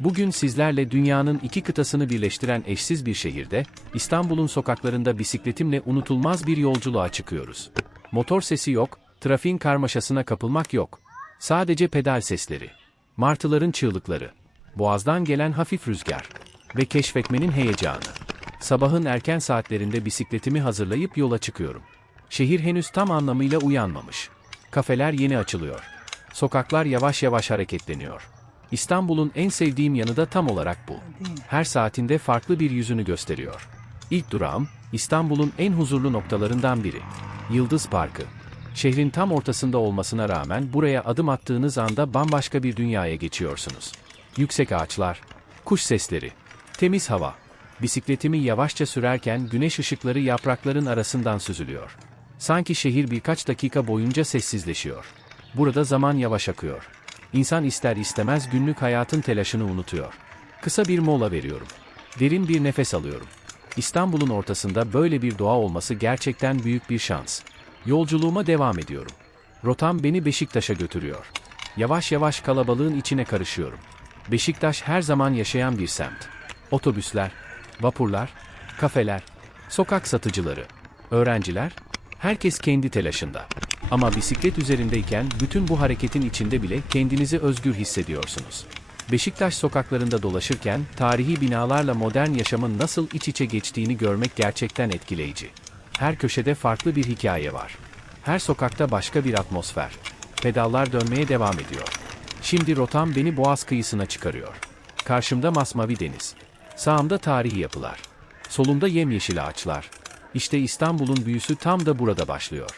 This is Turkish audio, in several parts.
Bugün sizlerle dünyanın iki kıtasını birleştiren eşsiz bir şehirde, İstanbul'un sokaklarında bisikletimle unutulmaz bir yolculuğa çıkıyoruz. Motor sesi yok, trafiğin karmaşasına kapılmak yok. Sadece pedal sesleri, martıların çığlıkları, boğazdan gelen hafif rüzgar ve keşfetmenin heyecanı. Sabahın erken saatlerinde bisikletimi hazırlayıp yola çıkıyorum. Şehir henüz tam anlamıyla uyanmamış. Kafeler yeni açılıyor. Sokaklar yavaş yavaş hareketleniyor. İstanbul'un en sevdiğim yanı da tam olarak bu. Her saatinde farklı bir yüzünü gösteriyor. İlk durağım, İstanbul'un en huzurlu noktalarından biri. Yıldız Parkı. Şehrin tam ortasında olmasına rağmen buraya adım attığınız anda bambaşka bir dünyaya geçiyorsunuz. Yüksek ağaçlar, kuş sesleri, temiz hava. Bisikletimi yavaşça sürerken güneş ışıkları yaprakların arasından süzülüyor. Sanki şehir birkaç dakika boyunca sessizleşiyor. Burada zaman yavaş akıyor. İnsan ister istemez günlük hayatın telaşını unutuyor. Kısa bir mola veriyorum. Derin bir nefes alıyorum. İstanbul'un ortasında böyle bir doğa olması gerçekten büyük bir şans. Yolculuğuma devam ediyorum. Rotam beni Beşiktaş'a götürüyor. Yavaş yavaş kalabalığın içine karışıyorum. Beşiktaş her zaman yaşayan bir semt. Otobüsler, vapurlar, kafeler, sokak satıcıları, öğrenciler, herkes kendi telaşında. Ama bisiklet üzerindeyken bütün bu hareketin içinde bile kendinizi özgür hissediyorsunuz. Beşiktaş sokaklarında dolaşırken tarihi binalarla modern yaşamın nasıl iç içe geçtiğini görmek gerçekten etkileyici. Her köşede farklı bir hikaye var. Her sokakta başka bir atmosfer. Pedallar dönmeye devam ediyor. Şimdi rotam beni Boğaz kıyısına çıkarıyor. Karşımda masmavi deniz. Sağımda tarihi yapılar. Solumda yemyeşil ağaçlar. İşte İstanbul'un büyüsü tam da burada başlıyor.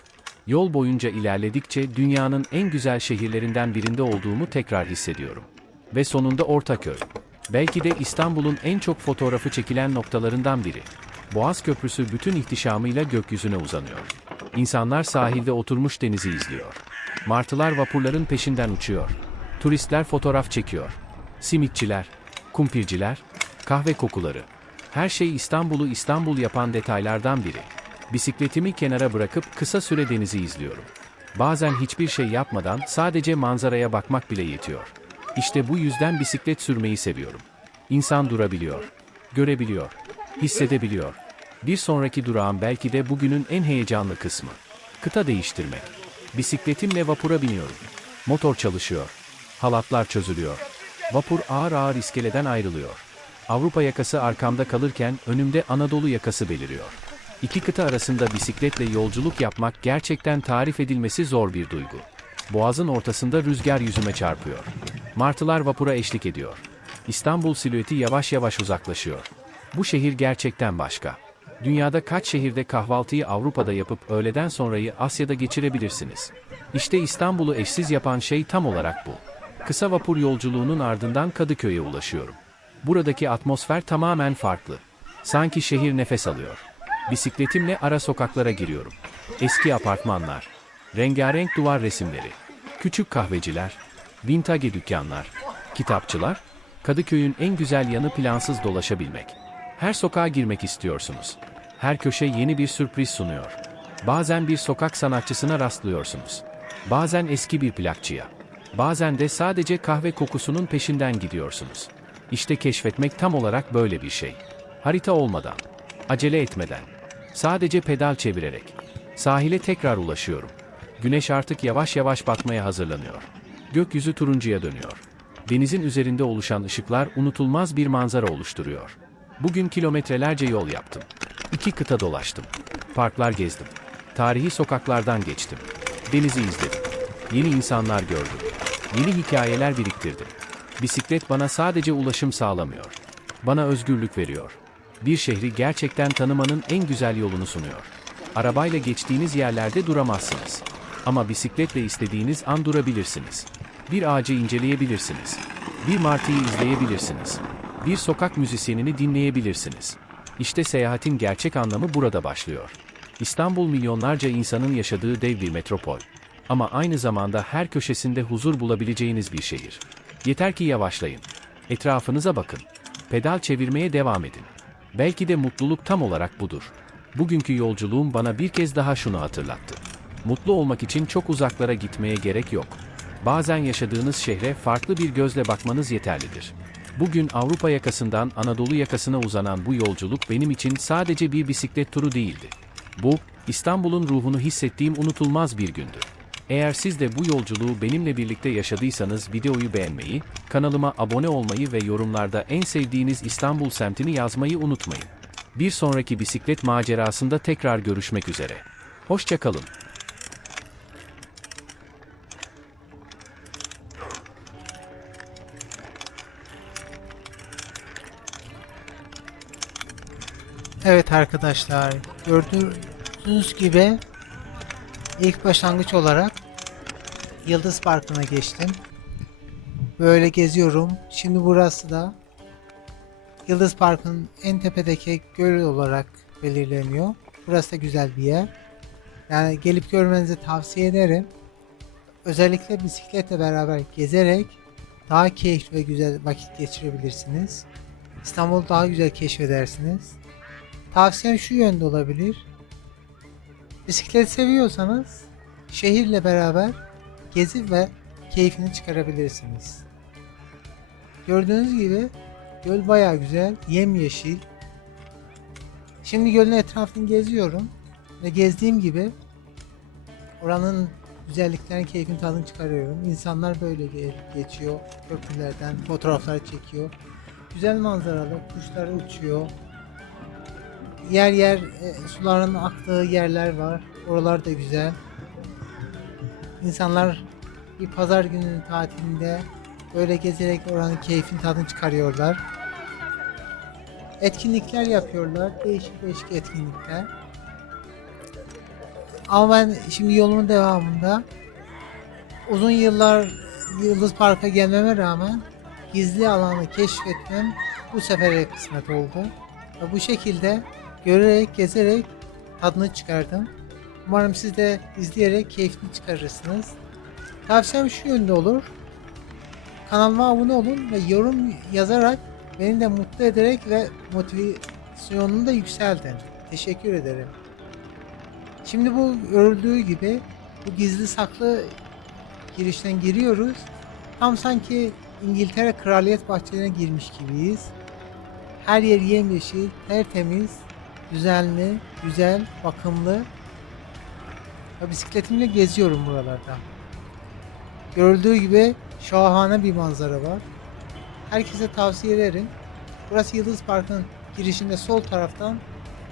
Yol boyunca ilerledikçe dünyanın en güzel şehirlerinden birinde olduğumu tekrar hissediyorum. Ve sonunda Ortaköy. Belki de İstanbul'un en çok fotoğrafı çekilen noktalarından biri. Boğaz Köprüsü bütün ihtişamıyla gökyüzüne uzanıyor. İnsanlar sahilde oturmuş denizi izliyor. Martılar vapurların peşinden uçuyor. Turistler fotoğraf çekiyor. Simitçiler, kumpirciler, kahve kokuları. Her şey İstanbul'u İstanbul yapan detaylardan biri. Bisikletimi kenara bırakıp kısa süre denizi izliyorum. Bazen hiçbir şey yapmadan sadece manzaraya bakmak bile yetiyor. İşte bu yüzden bisiklet sürmeyi seviyorum. İnsan durabiliyor, görebiliyor, hissedebiliyor. Bir sonraki durağım belki de bugünün en heyecanlı kısmı. Kıta değiştirmek. Bisikletimle vapura biniyorum. Motor çalışıyor. Halatlar çözülüyor. Vapur ağır ağır iskeleden ayrılıyor. Avrupa yakası arkamda kalırken önümde Anadolu yakası beliriyor. İki kıta arasında bisikletle yolculuk yapmak gerçekten tarif edilmesi zor bir duygu. Boğazın ortasında rüzgar yüzüme çarpıyor. Martılar vapura eşlik ediyor. İstanbul silüeti yavaş yavaş uzaklaşıyor. Bu şehir gerçekten başka. Dünyada kaç şehirde kahvaltıyı Avrupa'da yapıp öğleden sonrayı Asya'da geçirebilirsiniz. İşte İstanbul'u eşsiz yapan şey tam olarak bu. Kısa vapur yolculuğunun ardından Kadıköy'e ulaşıyorum. Buradaki atmosfer tamamen farklı. Sanki şehir nefes alıyor. Bisikletimle ara sokaklara giriyorum. Eski apartmanlar, rengarenk duvar resimleri, küçük kahveciler, vintage dükkanlar, kitapçılar. Kadıköy'ün en güzel yanı plansız dolaşabilmek. Her sokağa girmek istiyorsunuz. Her köşe yeni bir sürpriz sunuyor. Bazen bir sokak sanatçısına rastlıyorsunuz. Bazen eski bir plakçıya. Bazen de sadece kahve kokusunun peşinden gidiyorsunuz. İşte keşfetmek tam olarak böyle bir şey. Harita olmadan, acele etmeden, sadece pedal çevirerek. Sahile tekrar ulaşıyorum. Güneş artık yavaş yavaş batmaya hazırlanıyor. Gökyüzü turuncuya dönüyor. Denizin üzerinde oluşan ışıklar unutulmaz bir manzara oluşturuyor. Bugün kilometrelerce yol yaptım. İki kıta dolaştım. Parklar gezdim. Tarihi sokaklardan geçtim. Denizi izledim. Yeni insanlar gördüm. Yeni hikayeler biriktirdim. Bisiklet bana sadece ulaşım sağlamıyor. Bana özgürlük veriyor. Bir şehri gerçekten tanımanın en güzel yolunu sunuyor. Arabayla geçtiğiniz yerlerde duramazsınız. Ama bisikletle istediğiniz an durabilirsiniz. Bir ağacı inceleyebilirsiniz. Bir martıyı izleyebilirsiniz. Bir sokak müzisyenini dinleyebilirsiniz. İşte seyahatin gerçek anlamı burada başlıyor. İstanbul milyonlarca insanın yaşadığı dev bir metropol. Ama aynı zamanda her köşesinde huzur bulabileceğiniz bir şehir. Yeter ki yavaşlayın. Etrafınıza bakın. Pedal çevirmeye devam edin. Belki de mutluluk tam olarak budur. Bugünkü yolculuğum bana bir kez daha şunu hatırlattı. Mutlu olmak için çok uzaklara gitmeye gerek yok. Bazen yaşadığınız şehre farklı bir gözle bakmanız yeterlidir. Bugün Avrupa yakasından Anadolu yakasına uzanan bu yolculuk benim için sadece bir bisiklet turu değildi. Bu, İstanbul'un ruhunu hissettiğim unutulmaz bir gündü. Eğer siz de bu yolculuğu benimle birlikte yaşadıysanız videoyu beğenmeyi, kanalıma abone olmayı ve yorumlarda en sevdiğiniz İstanbul semtini yazmayı unutmayın. Bir sonraki bisiklet macerasında tekrar görüşmek üzere. Hoşça kalın. Evet arkadaşlar, gördüğünüz gibi ilk başlangıç olarak Yıldız Parkı'na geçtim. Böyle geziyorum. Şimdi burası da Yıldız Park'ın en tepedeki göl olarak belirleniyor. Burası da güzel bir yer. Yani gelip görmenizi tavsiye ederim. Özellikle bisikletle beraber gezerek daha keyifli ve güzel vakit geçirebilirsiniz. İstanbul'u daha güzel keşfedersiniz. Tavsiyem şu yönde olabilir. Bisiklet seviyorsanız şehirle beraber gezip ve keyfini çıkarabilirsiniz. Gördüğünüz gibi göl bayağı güzel, yemyeşil. Şimdi gölün etrafını geziyorum ve gezdiğim gibi oranın güzelliklerin keyfini tadını çıkarıyorum. İnsanlar böyle geçiyor, köprülerden fotoğraflar çekiyor. Güzel manzaralı, kuşlar uçuyor. Yer yer suların aktığı yerler var. Oralar da güzel. İnsanlar bir pazar gününün tatilinde böyle gezerek oranın keyfini tadını çıkarıyorlar. Etkinlikler yapıyorlar. Değişik değişik etkinlikler. Ama ben şimdi yolumun devamında uzun yıllar Yıldız Park'a gelmeme rağmen gizli alanı keşfetmem bu sefere kısmet oldu. Ve bu şekilde görerek, gezerek tadını çıkardım. Umarım siz de izleyerek keyfini çıkarırsınız. Tavsiyem şu yönde olur. Kanalıma abone olun ve yorum yazarak beni de mutlu ederek ve motivasyonunu da yükseltin. Teşekkür ederim. Şimdi bu gördüğü gibi bu gizli saklı girişten giriyoruz. Tam sanki İngiltere Kraliyet Bahçelerine girmiş gibiyiz. Her yer yemyeşil, tertemiz, düzenli, güzel, bakımlı. Ve bisikletimle geziyorum buralarda. Görüldüğü gibi şahane bir manzara var. Herkese tavsiye ederim. Burası Yıldız Park'ın girişinde sol taraftan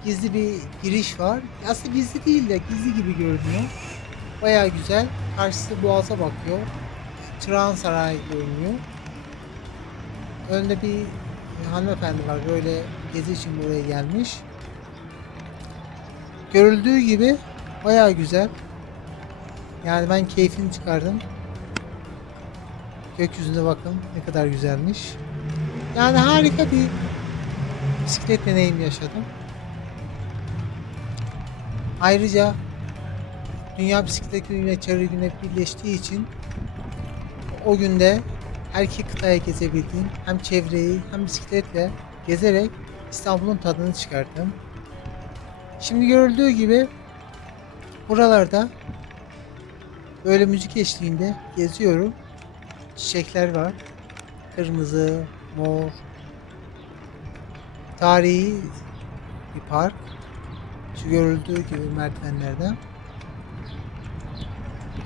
gizli bir giriş var. Aslında gizli değil de gizli gibi görünüyor. Bayağı güzel. Karşısı boğaza bakıyor. Çırağan Sarayı görünüyor. Önde bir hanımefendi var. Böyle gezi için buraya gelmiş. Görüldüğü gibi bayağı güzel. Yani ben keyfini çıkardım. Gökyüzüne bakın ne kadar güzelmiş. Yani harika bir bisiklet deneyim yaşadım. Ayrıca Dünya Bisiklet Günü ile Çevre Günü birleştiği için o günde her iki kıtaya gezebildiğim hem çevreyi hem bisikletle gezerek İstanbul'un tadını çıkarttım. Şimdi görüldüğü gibi buralarda böyle müzik eşliğinde geziyorum. Çiçekler var. Kırmızı, mor. Tarihi bir park. Şu görüldüğü gibi merdivenlerden.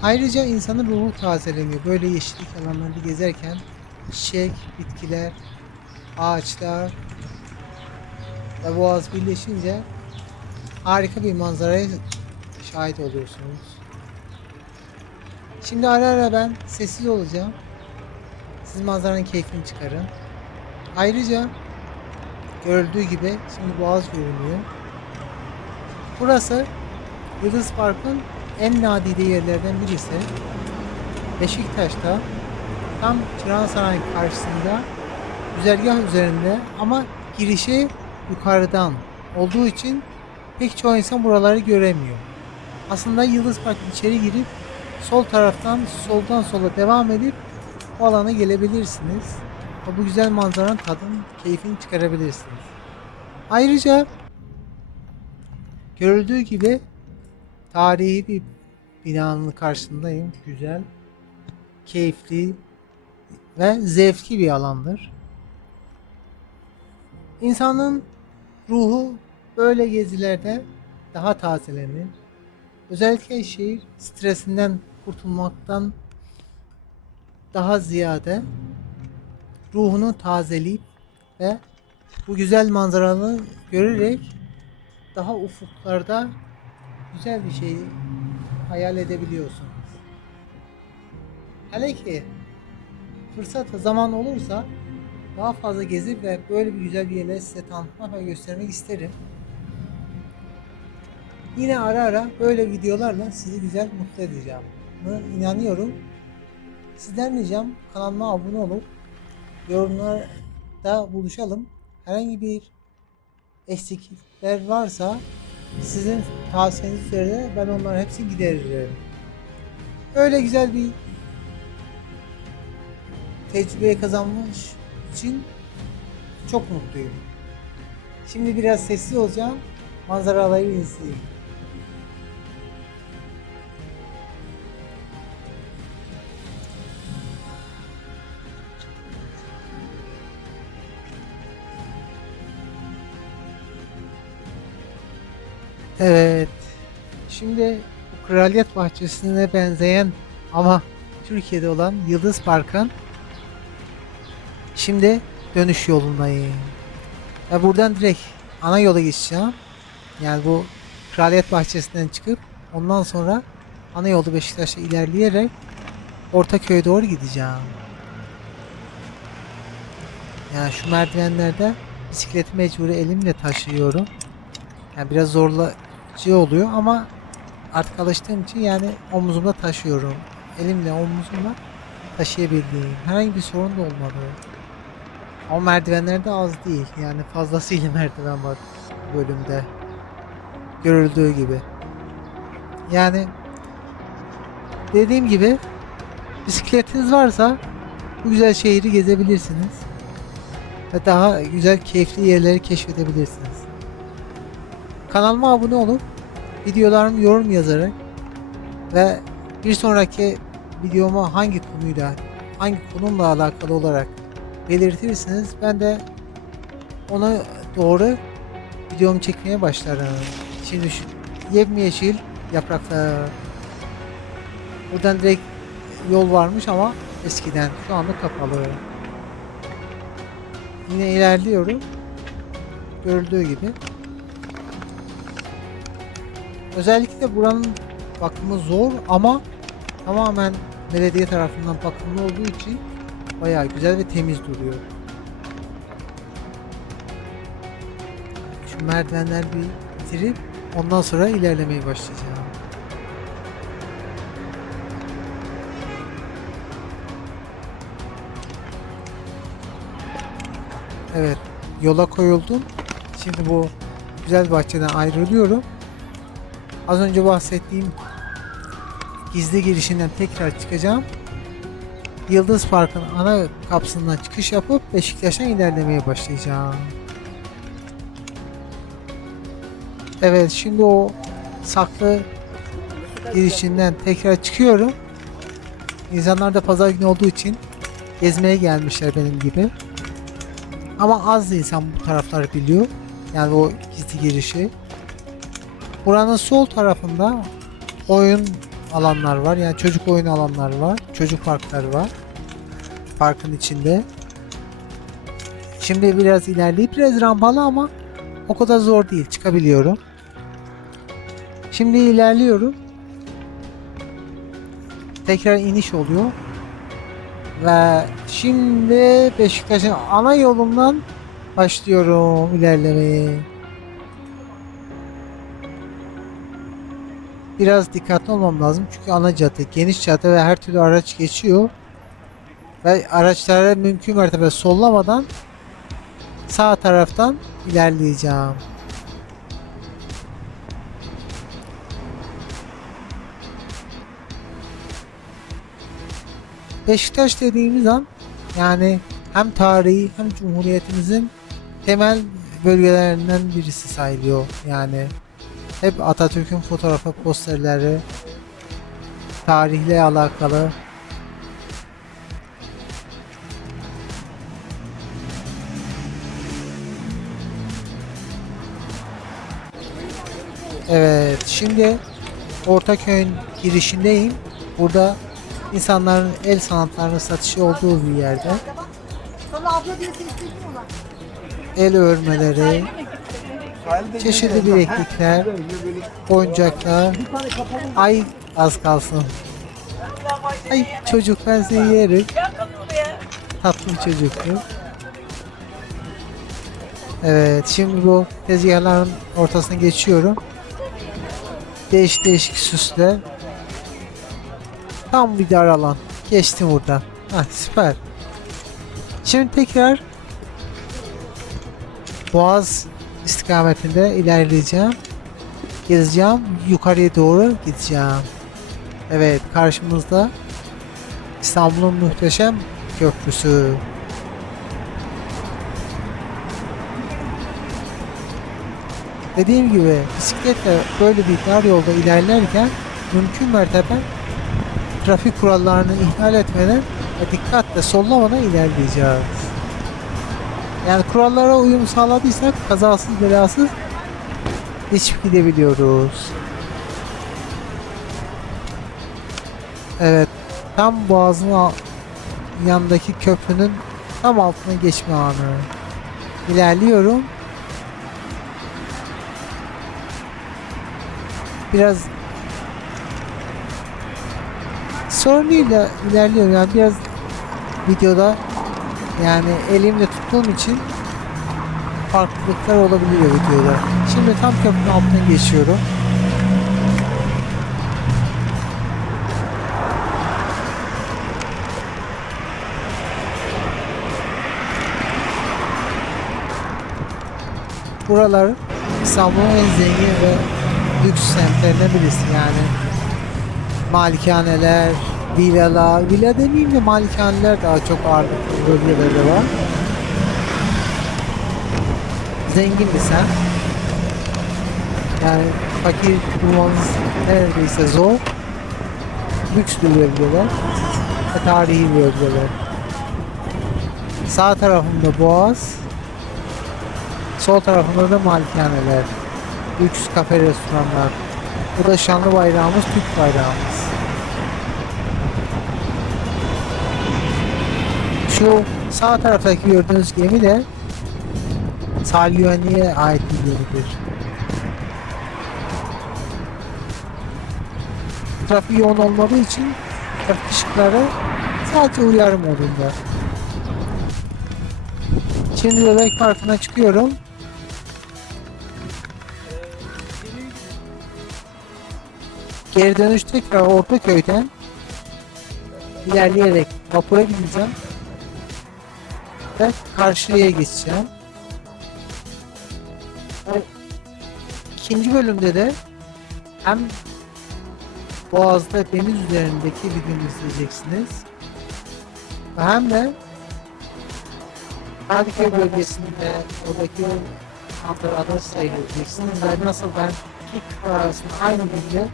Ayrıca insanın ruhu tazeleniyor. Böyle yeşillik alanlarda gezerken çiçek, bitkiler, ağaçlar ve boğaz birleşince harika bir manzaraya şahit oluyorsunuz. Şimdi ara ara ben sessiz olacağım. Siz manzaranın keyfini çıkarın. Ayrıca görüldüğü gibi şimdi boğaz görünüyor. Burası Yıldız Park'ın en nadide yerlerden birisi. Beşiktaş'ta tam Çırağan Sarayı karşısında güzergah üzerinde ama girişi yukarıdan olduğu için pek çoğu insan buraları göremiyor. Aslında Yıldız Park içeri girip sol taraftan soldan sola devam edip o alana gelebilirsiniz. Bu güzel manzaranın tadını, keyfini çıkarabilirsiniz. Ayrıca görüldüğü gibi tarihi bir binanın karşısındayım. Güzel, keyifli ve zevkli bir alandır. İnsanın ruhu böyle gezilerde daha tazelenir. Özellikle şehir stresinden kurtulmaktan daha ziyade ruhunu tazeleyip ve bu güzel manzaraları görerek daha ufuklarda güzel bir şey hayal edebiliyorsunuz. Hele ki fırsat ve zaman olursa daha fazla gezip ve böyle bir güzel bir yerleri size tanıtmak ve göstermek isterim. Yine ara ara böyle videolarla sizi güzel mutlu edeceğim. İnanıyorum. Sizden ricam kanalıma abone olup yorumlarda buluşalım. Herhangi bir eksiklikler varsa sizin tavsiyeniz üzerine ben onların hepsini gideririm. Öyle güzel bir tecrübe kazanmış için çok mutluyum. Şimdi biraz sessiz olacağım. Manzaraları izleyeyim. Evet. Şimdi bu Kraliyet Bahçesi'ne benzeyen ama Türkiye'de olan Yıldız Park'ın şimdi dönüş yolundayım. Ve buradan direkt ana yola geçeceğim. Yani bu Kraliyet Bahçesi'nden çıkıp ondan sonra ana yolda Beşiktaş'a ilerleyerek Ortaköy'e doğru gideceğim. Yani şu merdivenlerde bisikleti mecburi elimle taşıyorum. Yani biraz zorlayıcı oluyor ama artık alıştığım için yani omuzumda taşıyorum. Elimle omuzumla taşıyabildiğim. Herhangi bir sorun da olmadı. Ama merdivenler de az değil. Yani fazlasıyla merdiven var bu bölümde. Görüldüğü gibi. Yani dediğim gibi bisikletiniz varsa bu güzel şehri gezebilirsiniz. Ve daha güzel keyifli yerleri keşfedebilirsiniz. Kanalıma abone olup videolarımı yorum yazarak ve bir sonraki videomu hangi konumla alakalı olarak belirtirseniz ben de ona doğru videomu çekmeye başlarım. Şimdi şu yemyeşil yapraklar. Buradan direkt yol varmış ama eskiden, şu anda kapalı. Yine ilerliyorum. Görüldüğü gibi. Özellikle buranın bakımı zor ama tamamen belediye tarafından bakımlı olduğu için bayağı güzel ve temiz duruyor. Şu merdivenler bir bitirip ondan sonra ilerlemeye başlayacağım. Evet, yola koyuldum. Şimdi bu güzel bahçeden ayrılıyorum. Az önce bahsettiğim gizli girişinden tekrar çıkacağım. Yıldız Park'ın ana kapısından çıkış yapıp Beşiktaş'a ilerlemeye başlayacağım. Evet, şimdi o saklı girişinden tekrar çıkıyorum. İnsanlar da pazar günü olduğu için gezmeye gelmişler benim gibi. Ama az insan bu tarafları biliyor. Yani o gizli girişi. Buranın sol tarafında oyun alanlar var. Yani çocuk oyun alanlar var. Çocuk parkları var. Parkın içinde. Şimdi biraz ilerleyip biraz rampalı ama o kadar zor değil. Çıkabiliyorum. Şimdi ilerliyorum. Tekrar iniş oluyor. Ve şimdi Beşiktaş'ın ana yolundan başlıyorum ilerlemeye. Biraz dikkatli olmam lazım çünkü ana cadde, geniş cadde ve her türlü araç geçiyor. Ve araçlara mümkün mertebe sollamadan sağ taraftan ilerleyeceğim. Beşiktaş dediğimiz an yani hem tarihi hem Cumhuriyetimizin temel bölgelerinden birisi sayılıyor. Yani hep Atatürk'ün fotoğrafı, posterleri, tarihle alakalı. Evet, şimdi Ortaköy'ün girişindeyim. Burada insanların el sanatlarını satışı olduğu bir yerde. Sana abla diye sesleniyorlar. El örmeleri, çeşitli bileklikler, oyuncaklar. Ay az kalsın. Ay çocuk ben seni yerim. Tatlım çocuktu. Evet, şimdi bu tezgahların ortasına geçiyorum. Değişik değişik süsler. Tam bir dar alan. Geçtim buradan. Hah, süper. Şimdi tekrar Boğaz istikametinde ilerleyeceğim. Gezeceğim. Yukarıya doğru gideceğim. Evet, karşımızda İstanbul'un muhteşem köprüsü. Dediğim gibi bisikletle böyle bir dar yolda ilerlerken mümkün mertebe trafik kurallarını ihlal etmeden ve dikkatle sollamadan ilerleyeceğiz. Yani kurallara uyum sağladıysak kazasız belasız geçip gidebiliyoruz. Evet, tam boğazın yanındaki köprünün tam altına geçme anı. İlerliyorum. Biraz sorunuyla ilerliyorum, yani biraz videoda yani elimle tuttuğum için farklılıklar olabiliyor videoda. Şimdi tam köprünün altından geçiyorum. Buralar İstanbul'un en zengin ve lüks semtlerinden birisi yani. Malikaneler, villalar, villa demeyeyim de malikaneler daha çok ağırlıklı bölgelerde var. Zengin bir semt. Yani fakir bulmanız neredeyse zor. Lüks bir bölgeler ve tarihi bölgeler. Sağ tarafımda Boğaz, sol tarafında da malikaneler, lüks kafe, restoranlar. Bu da şanlı bayrağımız, Türk bayrağımız. Şu sağ taraftaki gördüğünüz gemi de sahil güvenliğe ait bir gemidir. Trafik yoğun olmadığı için trafik ışıkları sadece uyarı modunda. Şimdi Bebek Parkı'na çıkıyorum. Geri dönüş tekrar Ortaköy'den ilerleyerek vapura gideceğim ve karşıya geçeceğim. Ve ikinci bölümde de hem Boğaz'da deniz üzerindeki videomu izleyeceksiniz ve hem de Kadıköy bölgesinde oradaki Ankara'da seyredeceksiniz ve nasıl ben iki kıta arasında aynı günde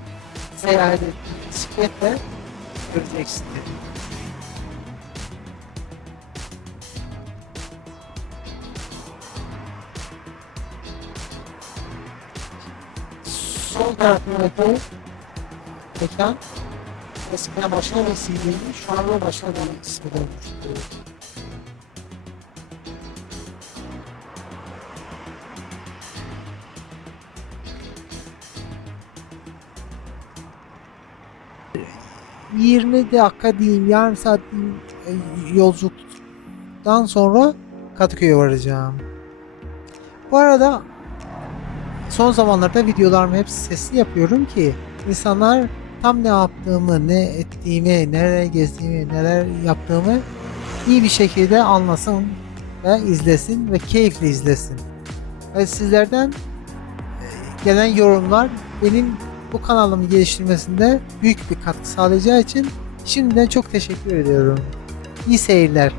seyahat ettiğim bisikletle göreceksiniz. Sol tarafındaki mekan eskiden başka bir isimliydi, şu anda başka bir ismi olmuştu. ...20 dakika diyeyim, yarım saat diyeyim, yolculuktan sonra Kadıköy'e varacağım. Bu arada son zamanlarda videolarımı hep sesli yapıyorum ki insanlar tam ne yaptığımı, ne ettiğimi, nereye gezdiğimi, neler yaptığımı iyi bir şekilde anlasın ve izlesin ve keyifle izlesin. Ve sizlerden gelen yorumlar benim bu kanalımı geliştirmesinde büyük bir katkı sağlayacağı için şimdiden çok teşekkür ediyorum. İyi seyirler.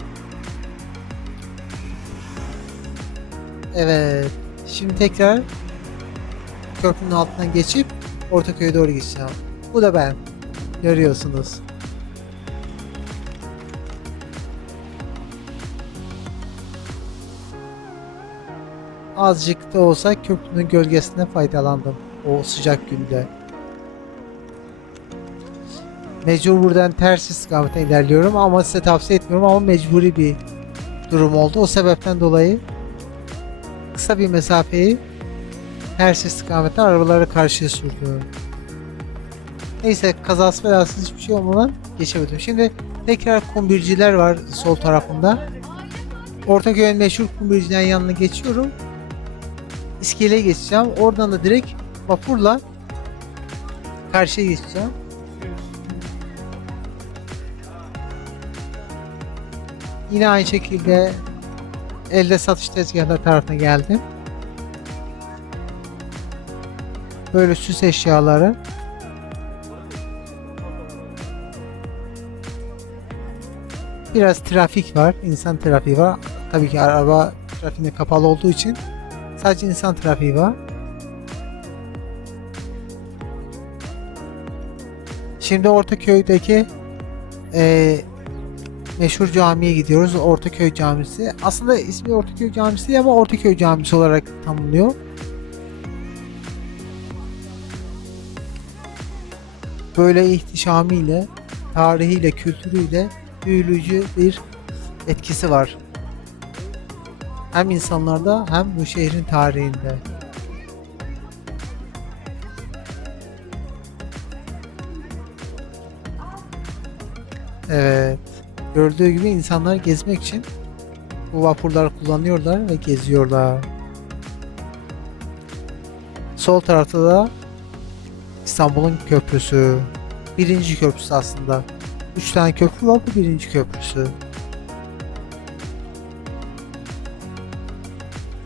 Evet, şimdi tekrar köprünün altından geçip Ortaköy'e doğru gideceğim. Bu da ben. Görüyorsunuz. Azıcık da olsa köprünün gölgesine faydalandım. O sıcak günde. Mecbur buradan ters istikamete ilerliyorum ama size tavsiye etmiyorum ama mecburi bir durum oldu. O sebepten dolayı kısa bir mesafeyi ters istikamette arabaları karşıya sürdüm. Neyse kazası belasız hiçbir şey olmadan geçebildim. Şimdi tekrar kumbirciler var sol tarafında. Ortaköy'ün meşhur kumbirciden yanına geçiyorum. İskeleye geçeceğim. Oradan da direkt vapurla karşıya geçeceğim. Yine aynı şekilde elde satış tezgahları tarafına geldim. Böyle süs eşyaları. Biraz trafik var, insan trafiği var. Tabii ki araba trafiğine kapalı olduğu için sadece insan trafiği var. Şimdi Ortaköy'deki meşhur camiye gidiyoruz. Ortaköy Camisi. Aslında ismi Ortaköy Camisi ama Ortaköy Camisi olarak tanımlıyor. Böyle ihtişamıyla, tarihiyle, kültürüyle büyüleyici bir etkisi var. Hem insanlarda hem bu şehrin tarihinde. Evet. Gördüğü gibi insanlar gezmek için bu vapurları kullanıyorlar ve geziyorlar. Sol tarafta da İstanbul'un köprüsü. Birinci köprüsü aslında. 3 tane köprü var, bu birinci köprüsü.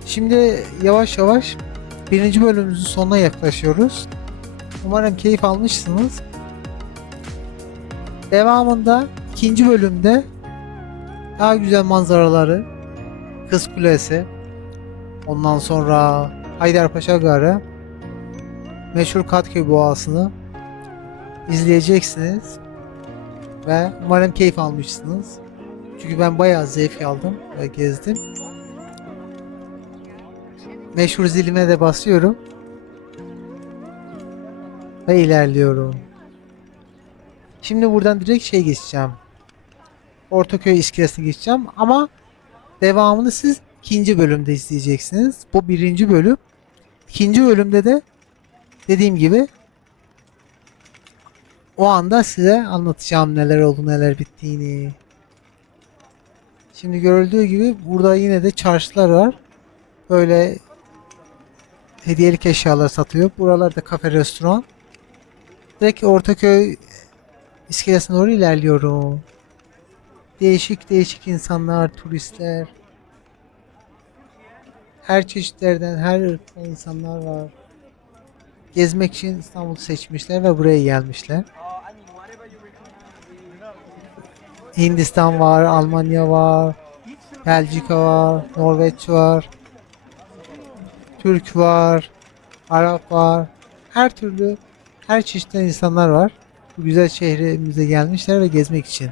Şimdi yavaş yavaş birinci bölümümüzün sonuna yaklaşıyoruz. Umarım keyif almışsınız. Devamında ikinci bölümde daha güzel manzaraları, Kız Kulesi, ondan sonra Haydarpaşa Garı, meşhur Katköy Boğası'nı izleyeceksiniz ve umarım keyif almışsınız. Çünkü ben bayağı zevk aldım ve gezdim. Meşhur zilime de basıyorum ve ilerliyorum. Şimdi buradan direkt geçeceğim. Ortaköy iskelesine geçeceğim ama devamını siz ikinci bölümde izleyeceksiniz. Bu birinci bölüm. İkinci bölümde de dediğim gibi o anda size anlatacağım neler oldu neler bittiğini. Şimdi görüldüğü gibi burada yine de çarşılar var. Böyle hediyelik eşyalar satıyor. Buralarda kafe, restoran. Direkt Ortaköy iskelesine doğru ilerliyorum. Değişik değişik insanlar, turistler. Her çeşitlerden, her ırktan insanlar var. Gezmek için İstanbul'u seçmişler ve buraya gelmişler. Hindistan var, Almanya var, Belçika var, Norveç var, Türk var, Arap var. Her türlü, her çeşitten insanlar var. Bu güzel şehrimize gelmişler ve gezmek için.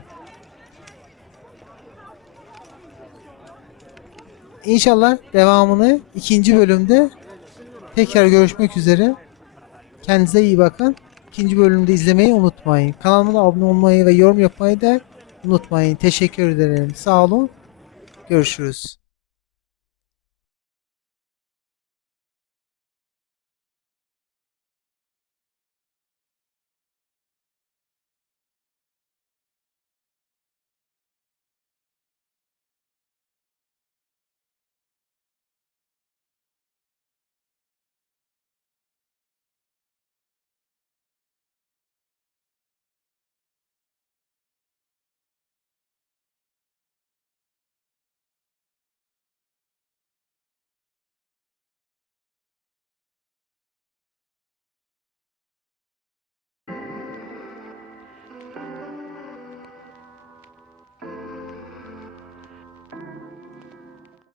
İnşallah devamını ikinci bölümde tekrar görüşmek üzere. Kendinize iyi bakın. İkinci bölümde izlemeyi unutmayın. Kanalıma da abone olmayı ve yorum yapmayı da unutmayın. Teşekkür ederim. Sağ olun. Görüşürüz.